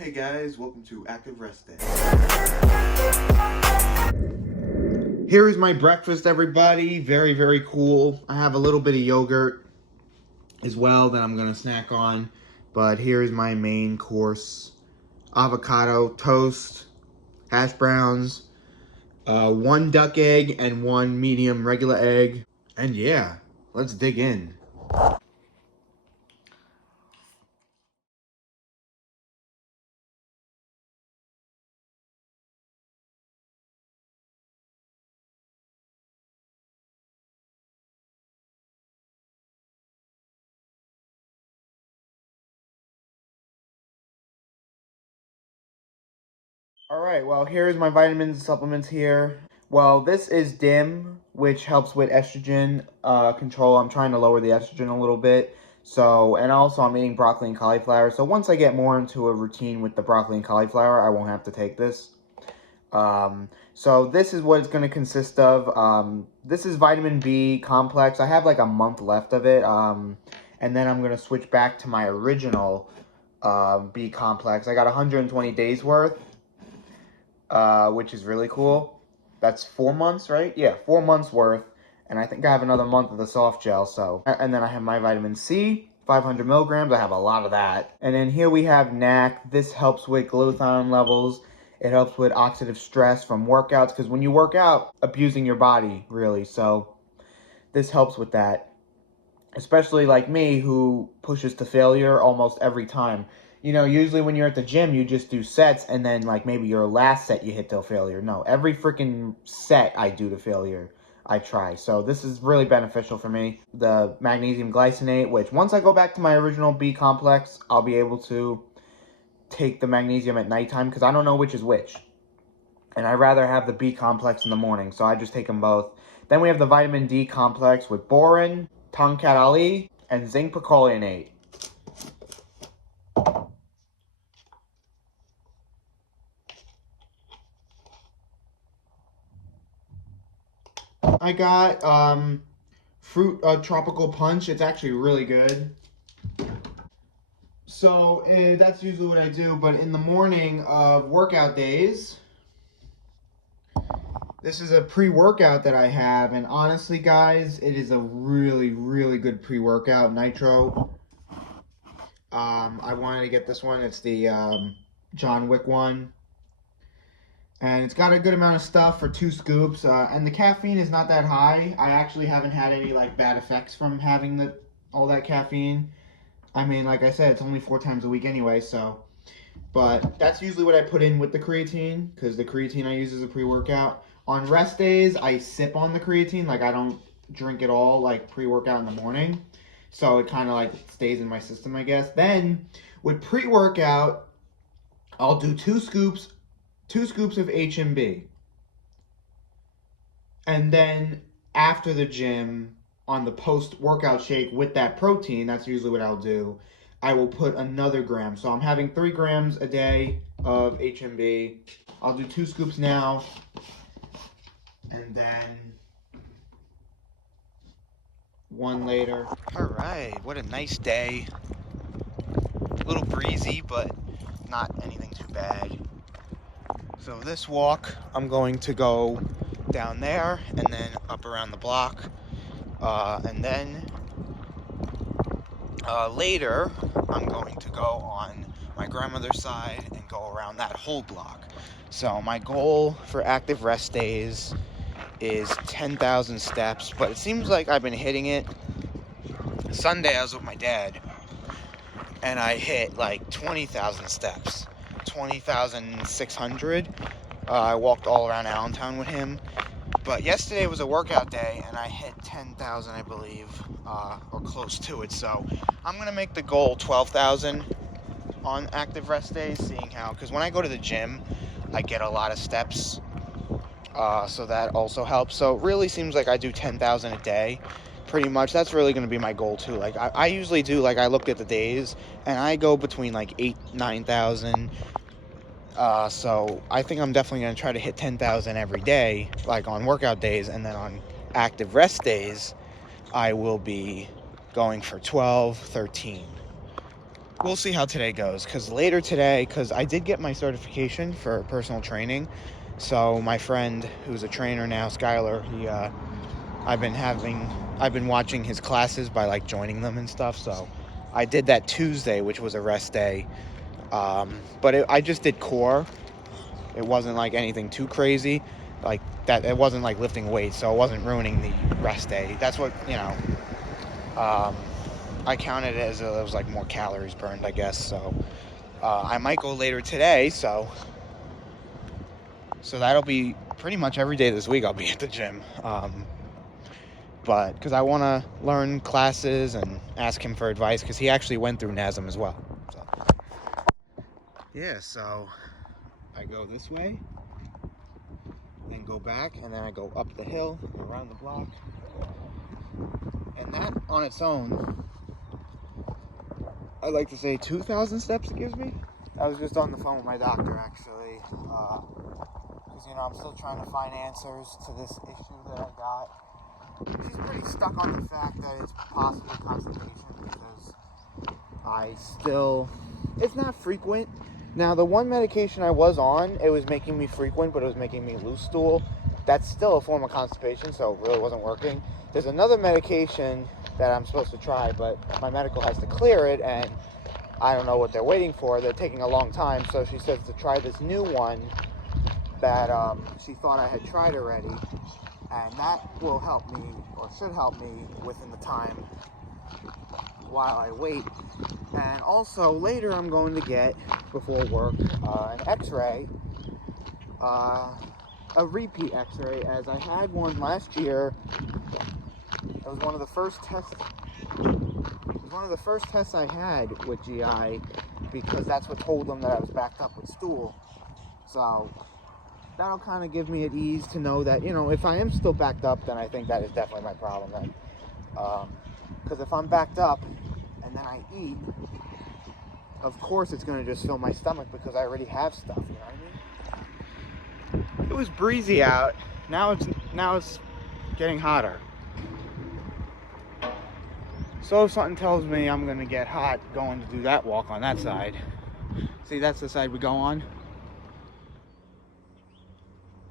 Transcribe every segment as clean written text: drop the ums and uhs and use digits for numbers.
Hey guys, welcome to Active Rest Day. Here is my breakfast, everybody. Very, very cool. I have a little bit of yogurt as well that I'm gonna snack on. But here's my main course. Avocado toast, hash browns, one duck egg and one medium regular egg. And yeah, let's dig in. Alright, well, here's my vitamins and supplements here. Well, this is DIM, which helps with estrogen control. I'm trying to lower the estrogen a little bit. So, and also I'm eating broccoli and cauliflower. So once I get more into a routine with the broccoli and cauliflower, I won't have to take this. So this is what it's going to consist of. This is vitamin B complex. I have like a month left of it. And then I'm going to switch back to my original B complex. I got 120 days worth. Which is really cool. That's 4 months, right? Yeah, 4 months worth. And I think I have another month of the soft gel, so. And then I have my vitamin C, 500 milligrams. I have a lot of that. And then here we have NAC. This helps with glutathione levels. It helps with oxidative stress from workouts, because when you work out, abusing your body, really. So this helps with that. Especially like me, who pushes to failure almost every time. You know, usually when you're at the gym, you just do sets, and then, like, maybe your last set you hit till failure. No, every freaking set I do to failure, I try. So this is really beneficial for me. The magnesium glycinate, which once I go back to my original B complex, I'll be able to take the magnesium at nighttime, because I don't know which is which. And I'd rather have the B complex in the morning, so I just take them both. Then we have the vitamin D complex with boron, tongkat ali, and zinc percolinate. I got fruit tropical punch. It's actually really good. So that's usually what I do. But in the morning of workout days, this is a pre-workout that I have. And honestly, guys, it is a really, really good pre-workout. Nitro. I wanted to get this one. It's the John Wick one. And it's got a good amount of stuff for 2 scoops. And the caffeine is not that high. I actually haven't had any like bad effects from having all that caffeine. I mean, like I said, it's only 4 times a week anyway, so. But that's usually what I put in with the creatine, because the creatine I use as a pre-workout. On rest days, I sip on the creatine. Like, I don't drink it all, like, pre-workout in the morning. So it kind of, like, stays in my system, I guess. Then, with pre-workout, I'll do 2 scoops of HMB. And then after the gym, on the post-workout shake with that protein, that's usually what I'll do, I will put another gram. So I'm having 3 grams a day of HMB. I'll do 2 scoops now. And then 1 later. All right, what a nice day. A little breezy, but not anything too bad. So this walk, I'm going to go down there and then up around the block. And then later, I'm going to go on my grandmother's side and go around that whole block. So my goal for active rest days is 10,000 steps, but it seems like I've been hitting it. Sunday I was with my dad, and I hit like 20,000 steps, 20,600. I walked all around Allentown with him. But yesterday was a workout day, and I hit 10,000, I believe, or close to it. So I'm going to make the goal 12,000 on active rest days, seeing how, because when I go to the gym, I get a lot of steps, so that also helps. So it really seems like I do 10,000 a day, pretty much. That's really going to be my goal, too. Like, I usually do, like, I looked at the days, and I go between, like, 9,000. So I think I'm definitely going to try to hit 10,000 every day, like on workout days, and then on active rest days, I will be going for 12, 13. we'll see how today goes, because later today, because I did get my certification for personal training, so my friend who's a trainer now, Skylar, I've been watching his classes by like joining them and stuff, so I did that Tuesday, which was a rest day, but I just did core. It wasn't like anything too crazy, like that. It wasn't like lifting weights, so it wasn't ruining the rest day. That's what, I counted it as it was like more calories burned, I guess. So I might go later today, so that'll be pretty much every day this week I'll be at the gym. But because I want to learn classes and ask him for advice, because he actually went through NASM as well. So yeah, so I go this way and go back, and then I go up the hill, around the block, and that on its own, I like to say 2,000 steps it gives me. I was just on the phone with my doctor, actually, because, I'm still trying to find answers to this issue that I got. She's pretty stuck on the fact that it's possibly constipation, because it's not frequent. Now, the one medication I was on, it was making me frequent, but it was making me loose stool. That's still a form of constipation, so it really wasn't working. There's another medication that I'm supposed to try, but my medical has to clear it, and I don't know what they're waiting for. They're taking a long time, so she says to try this new one that she thought I had tried already, and that will help me, or should help me, within the time while I wait. And also later I'm going to get, before work, an x-ray, a repeat x-ray, as I had one last year. It was one of the first tests I had with GI, because that's what told them that I was backed up with stool. So that'll kind of give me at ease to know that, if I am still backed up, then I think that is definitely my problem then. Because if I'm backed up and then I eat, of course it's going to just fill my stomach, because I already have stuff, you know what I mean? It was breezy out. Now it's getting hotter. So if something tells me I'm going to get hot going to do that walk on that side. See, that's the side we go on.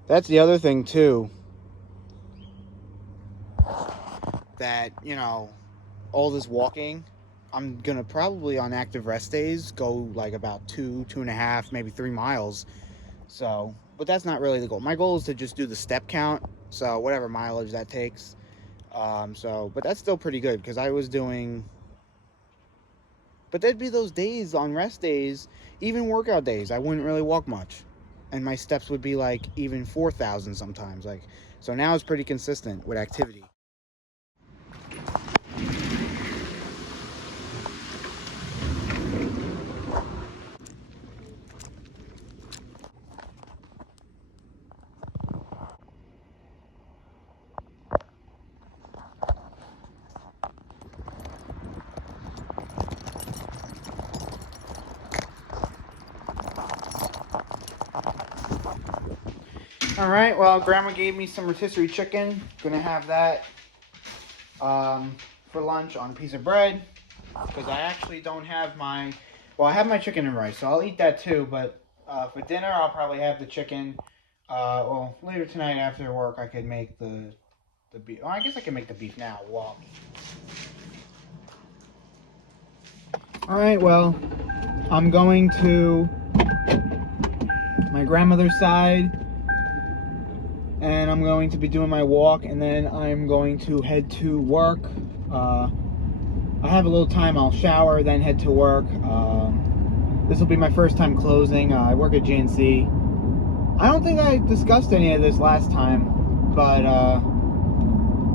That's the other thing too, that, all this walking, I'm gonna probably on active rest days go like about 2.5, maybe 3 miles. So, but that's not really the goal. My goal is to just do the step count, so whatever mileage that takes. But that's still pretty good, because I was doing, but there'd be those days on rest days, even workout days, I wouldn't really walk much, and my steps would be like even 4,000 sometimes. Like, so now it's pretty consistent with activity. Alright, well, Grandma gave me some rotisserie chicken. Gonna have that for lunch on a piece of bread, because I actually don't have I have my chicken and rice, so I'll eat that too, but for dinner I'll probably have the chicken. Later tonight after work I could make the beef. I guess I can make the beef now. Wow. Alright, well, I'm going to my grandmother's side, and I'm going to be doing my walk, and then I'm going to head to work. I have a little time, I'll shower, then head to work. This will be my first time closing. I work at GNC. I don't think I discussed any of this last time, but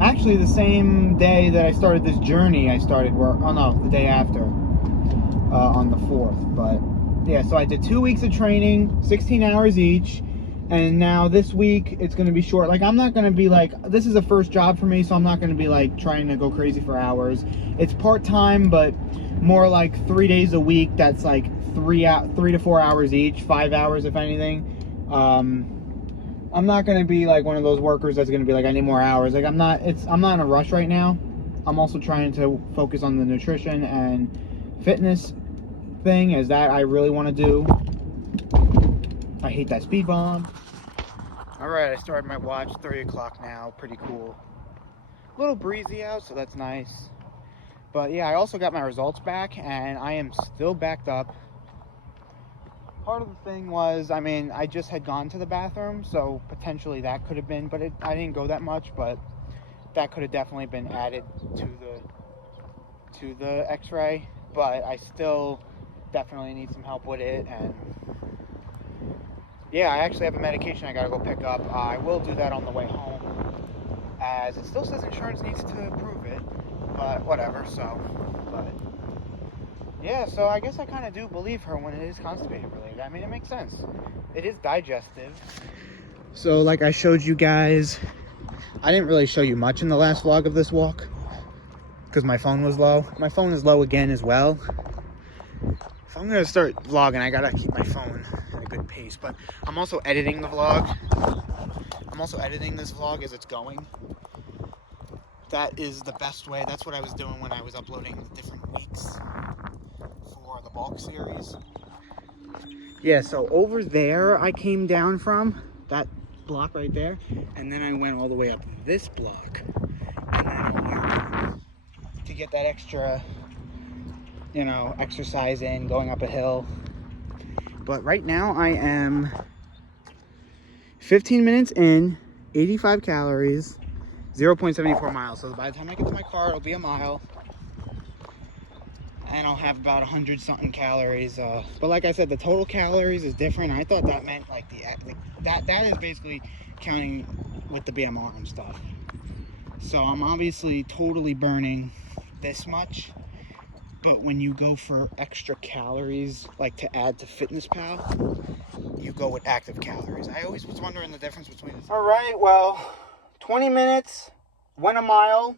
actually the same day that I started this journey, I started work. Oh no, the day after, on the 4th. But yeah, so I did 2 weeks of training, 16 hours each. And now this week it's going to be short. Like, I'm not going to be like, this is a first job for me, so I'm not going to be like trying to go crazy for hours. It's part-time, but more like 3 days a week. That's like 3 to 4 hours each, 5 hours if anything. I'm not going to be like one of those workers that's going to be like, I need more hours. Like, I'm not in a rush right now. I'm also trying to focus on the nutrition and fitness thing, as that I really want to do. I hate that speed bump. Alright, I started my watch, 3 o'clock now, pretty cool. A little breezy out, so that's nice. But yeah, I also got my results back, and I am still backed up. Part of the thing was, I mean, I just had gone to the bathroom, so potentially that could have been, but I didn't go that much, but that could have definitely been added to the x-ray. But I still definitely need some help with it, and yeah, I actually have a medication I gotta go pick up. I will do that on the way home, as it still says insurance needs to approve it, but whatever. So, but yeah, so I guess I kind of do believe her when it is constipated related. I mean, it makes sense. It is digestive. So like I showed you guys, I didn't really show you much in the last vlog of this walk because my phone was low. My phone is low again as well. If I'm gonna start vlogging, I gotta keep my phone at a good pace. But I'm also editing the vlog. I'm also editing this vlog as it's going. That is the best way. That's what I was doing when I was uploading the different weeks for the bulk series. Yeah, so over there I came down from, that block right there, and then I went all the way up this block, and then here, to get that extra, you know, exercise in, going up a hill. But right now I am 15 minutes in, 85 calories, 0.74 miles. So by the time I get to my car, it'll be a mile. And I'll have about 100 something calories. But like I said, the total calories is different. I thought that meant like that is basically counting with the BMR and stuff. So I'm obviously totally burning this much. But when you go for extra calories, like to add to FitnessPal, you go with active calories. I always was wondering the difference between this. All right, well, 20 minutes, went a mile,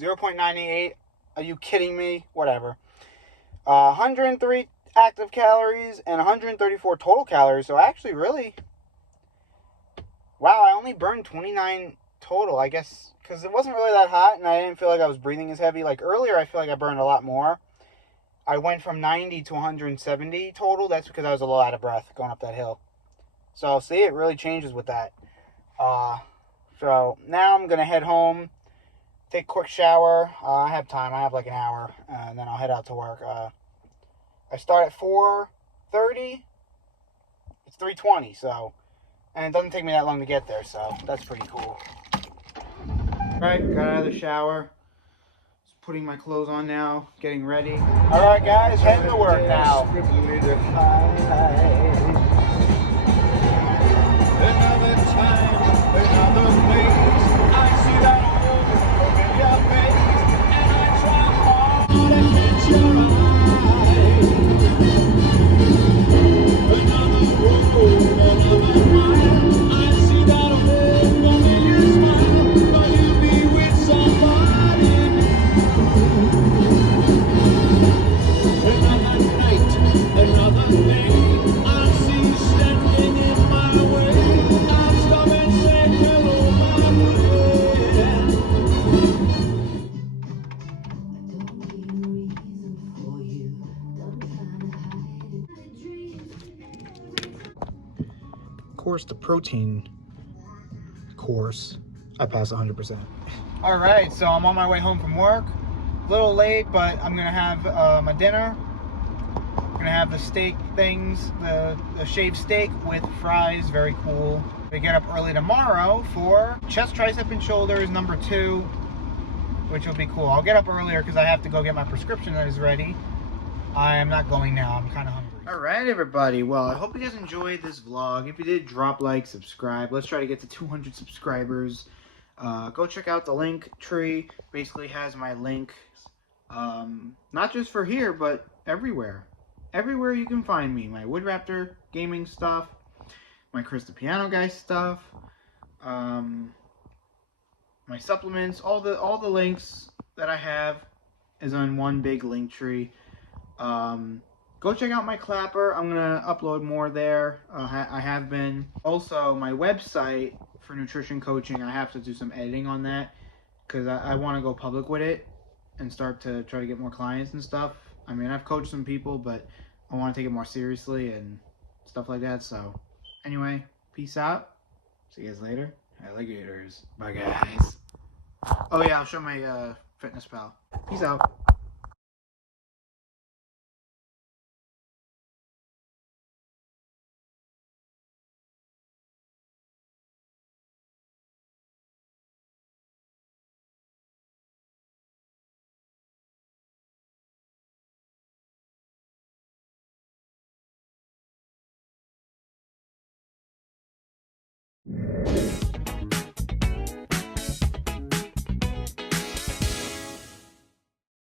0.98. Are you kidding me? Whatever. 103 active calories and 134 total calories. So actually, really, wow, I only burned 29 total, I guess, because it wasn't really that hot and I didn't feel like I was breathing as heavy. Like earlier, I feel like I burned a lot more. I went from 90 to 170 total. That's because I was a little out of breath going up that hill. So see, it really changes with that. So now I'm going to head home, take a quick shower. I have time. I have like an hour, and then I'll head out to work. I start at 4:30. It's 3:20, so, and it doesn't take me that long to get there, so that's pretty cool. All right, got out of the shower. Just putting my clothes on now, getting ready. All right, guys, heading to work now. Another time, another place. I see that old familiar face, and I try hard to catch your eye. Another road, another mile. I see that old familiar smile. But you'll be with somebody new. Another night, another day. I see you standing in my way. Of course, the protein course, I pass 100%. All right, so I'm on my way home from work. A little late, but I'm gonna have my dinner. I'm gonna have the steak things, the shaved steak with fries, very cool. We get up early tomorrow for chest, tricep, and shoulders number 2, which will be cool. I'll get up earlier because I have to go get my prescription that is ready. I am not going now. I'm kind of hungry. All right, everybody. Well, I hope you guys enjoyed this vlog. If you did, drop like, subscribe. Let's try to get to 200 subscribers. Go check out the link tree. Basically has my links, not just for here, but everywhere. Everywhere you can find me. My Wood Raptor gaming stuff, my Chris the Piano Guy stuff, my supplements, all the links that I have is on one big link tree. Go check out my clapper. I'm gonna upload more there. I have been. Also, my website for nutrition coaching, I have to do some editing on that because I want to go public with it and start to try to get more clients and stuff. I mean, I've coached some people, but I want to take it more seriously and stuff like that. So, anyway, peace out. See you guys later. Alligators. Bye, guys. Oh, yeah, I'll show my fitness pal. Peace out.